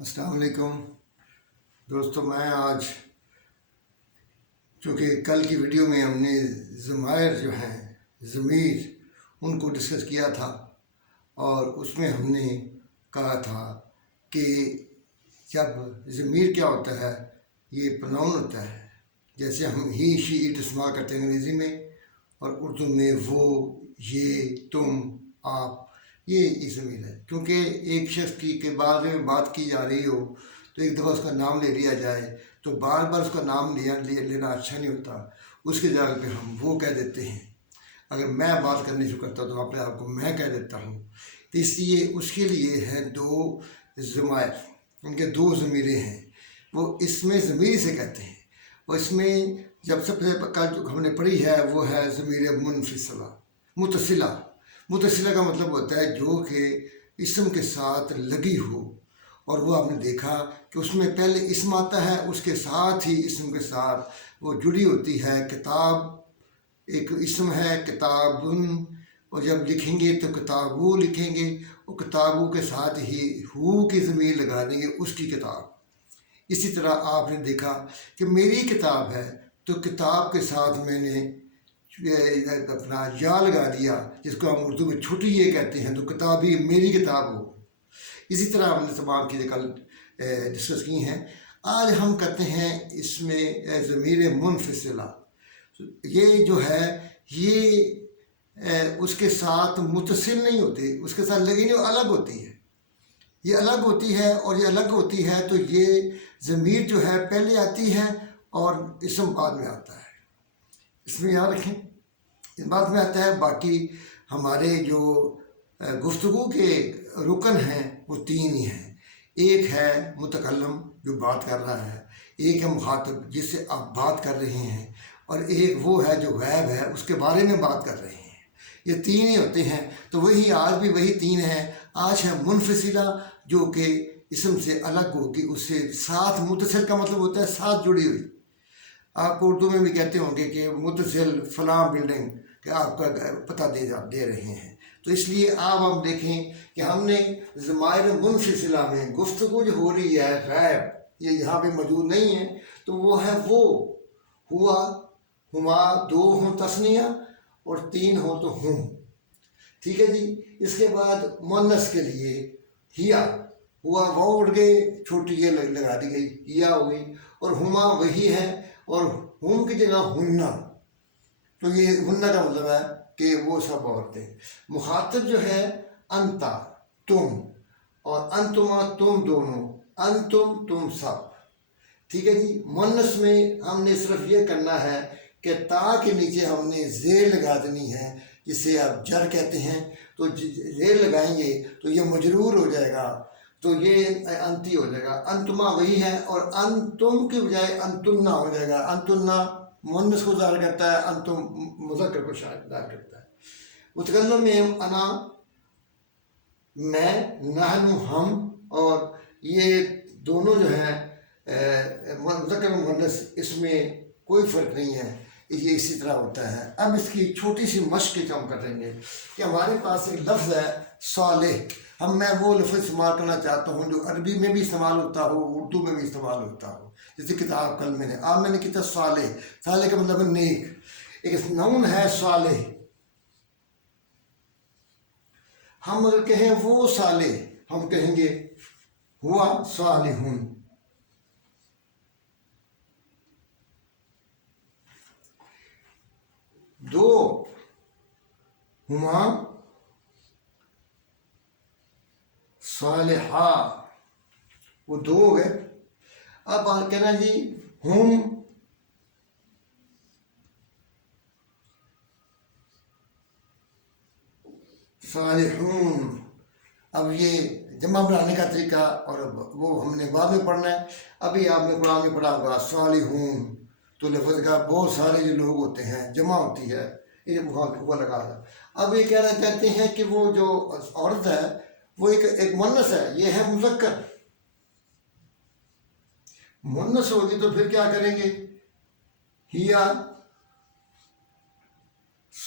السلام علیکم دوستو، میں آج چونکہ کل کی ویڈیو میں ہم نے ضمائر جو ہیں ضمیر ان کو ڈسکس کیا تھا، اور اس میں ہم نے کہا تھا کہ جب ضمیر کیا ہوتا ہے، یہ پروناؤن ہوتا ہے. جیسے ہم ہی شی اٹ استعمال کرتے ہیں انگریزی میں، اور اردو میں وہ، یہ، تم، آپ، یہ ضمیر ہے. کیونکہ ایک شخص کی کے بارے میں بات کی جا رہی ہو تو ایک دفعہ اس کا نام لے لیا جائے تو بار بار اس کا نام لینا اچھا نہیں ہوتا. اس کے جگہ پہ ہم وہ کہہ دیتے ہیں. اگر میں بات کرنی شروع کرتا تو اپنے آپ کو میں کہہ دیتا ہوں. تو اس لیے اس کے لیے ہے دو ضمائر، ان کے دو ضمیریں ہیں. وہ اس میں ضمیر سے کہتے ہیں. اور اس میں جب سب سے کل جو ہم نے پڑھی ہے وہ ہے ضمیر منفصلہ متصلہ. متصلہ کا مطلب ہوتا ہے جو کہ اسم کے ساتھ لگی ہو، اور وہ آپ نے دیکھا کہ اس میں پہلے اسم آتا ہے، اس کے ساتھ ہی اسم کے ساتھ وہ جڑی ہوتی ہے. کتاب ایک اسم ہے، کتابن، اور جب لکھیں گے تو کتابو لکھیں گے، اور کتابو کے ساتھ ہی ہو کی ضمیر لگا دیں گے، اس کی کتاب. اسی طرح آپ نے دیکھا کہ میری کتاب ہے تو کتاب کے ساتھ میں نے اپنا یا لگا دیا، جس کو ہم اردو میں چھوٹی یہ کہتے ہیں، تو کتابی میری کتاب ہو. اسی طرح ہم نے تمام چیزیں کل ڈسکس کی ہیں. آج ہم کرتے ہیں اس میں ضمیر منفصلہ. یہ جو ہے یہ اس کے ساتھ متصل نہیں ہوتی، اس کے ساتھ لگی نہیں، الگ ہوتی ہے. یہ الگ ہوتی ہے، اور یہ الگ ہوتی ہے تو یہ ضمیر جو ہے پہلے آتی ہے اور اسم بعد میں آتا ہے. اس میں یاد رکھیں، اس بعد میں آتا ہے. باقی ہمارے جو گفتگو کے رکن ہیں وہ تین ہی ہیں. ایک ہے متکلم جو بات کر رہا ہے، ایک ہے مخاطب جس سے آپ بات کر رہے ہیں، اور ایک وہ ہے جو غائب ہے، اس کے بارے میں بات کر رہے ہیں. یہ تین ہی ہوتے ہیں. تو وہی آج بھی وہی تین ہیں. آج ہے منفصلہ جو کہ اسم سے الگ ہوگی، اس سے ساتھ. متصل کا مطلب ہوتا ہے ساتھ جڑی ہوئی. آپ اردو میں بھی کہتے ہوں گے کہ متصل فلاں بلڈنگ، کہ آپ کا پتہ دے رہے ہیں. تو اس لیے آپ دیکھیں کہ ہم نے ضمائر منفصلہ میں گفتگو جو ہو رہی ہے غائب، یہ یہاں پہ موجود نہیں ہے، تو وہ ہے وہ، ہوا، ہما، دو ہوں تثنیہ اور تین ہوں تو ہوں. ٹھیک ہے جی. اس کے بعد مؤنث کے لیے ہیا، ہوا وہ اڑ گئے، چھوٹی یہ لگا دی گئی، ہیا ہو گئی. اور ہما وہی ہے، اور ہم کی جگہ ہننا. تو یہ ہننا کا مطلب ہے کہ وہ سب عورتیں. مخاطب جو ہے انتا، تم، اور انتما تم دونوں، انتم تم سب. ٹھیک ہے جی. مؤنث میں ہم نے صرف یہ کرنا ہے کہ تا کے نیچے ہم نے زیر لگا دینی ہے، جسے آپ جر کہتے ہیں. تو زیر لگائیں گے تو یہ مجرور ہو جائے گا، تو یہ انتی ہو جائے گا. انتما وہی ہے، اور انتم کی بجائے انتنا ہو جائے گا. انتنا مؤنث کو ظاہر کرتا ہے، انتم مذکر کو ظاہر کرتا ہے. متکلم میں انا، میں، نحن، ہم، اور یہ دونوں جو ہیں مذکر و مؤنث، اس میں کوئی فرق نہیں ہے. یہ اسی طرح ہوتا ہے. اب اس کی چھوٹی سی مشق ہم کریں گے کہ ہمارے پاس ایک لفظ ہے صالح. میں وہ لفظ استعمال کرنا چاہتا ہوں جو عربی میں بھی استعمال ہوتا ہو، اردو میں بھی استعمال ہوتا ہو. جیسے کتاب کل میں نے کہا صالح. صالح کا مطلب ہے نیک. ایک نون ہے صالح. ہم اگر کہیں وہ صالح، ہم کہیں گے ہوا صالحون. دو، ہما صالحہ، وہ دو ہو گئے. اب کہنا جی ہم صالحون. اب یہ جمع بنانے کا طریقہ اور وہ ہم نے بعد میں پڑھنا ہے. ابھی آپ نے قرآن میں پڑھا ہوگا صالحون، تو لفظ کا بہت سارے جو لوگ ہوتے ہیں جمع ہوتی ہے، یہ وہ لگا ہے. اب یہ کہنا چاہتے ہیں کہ وہ جو عورت ہے وہ ایک مؤنث ہے، یہ ہے مذکر. مؤنث ہوگی تو پھر کیا کریں گے؟ ہیا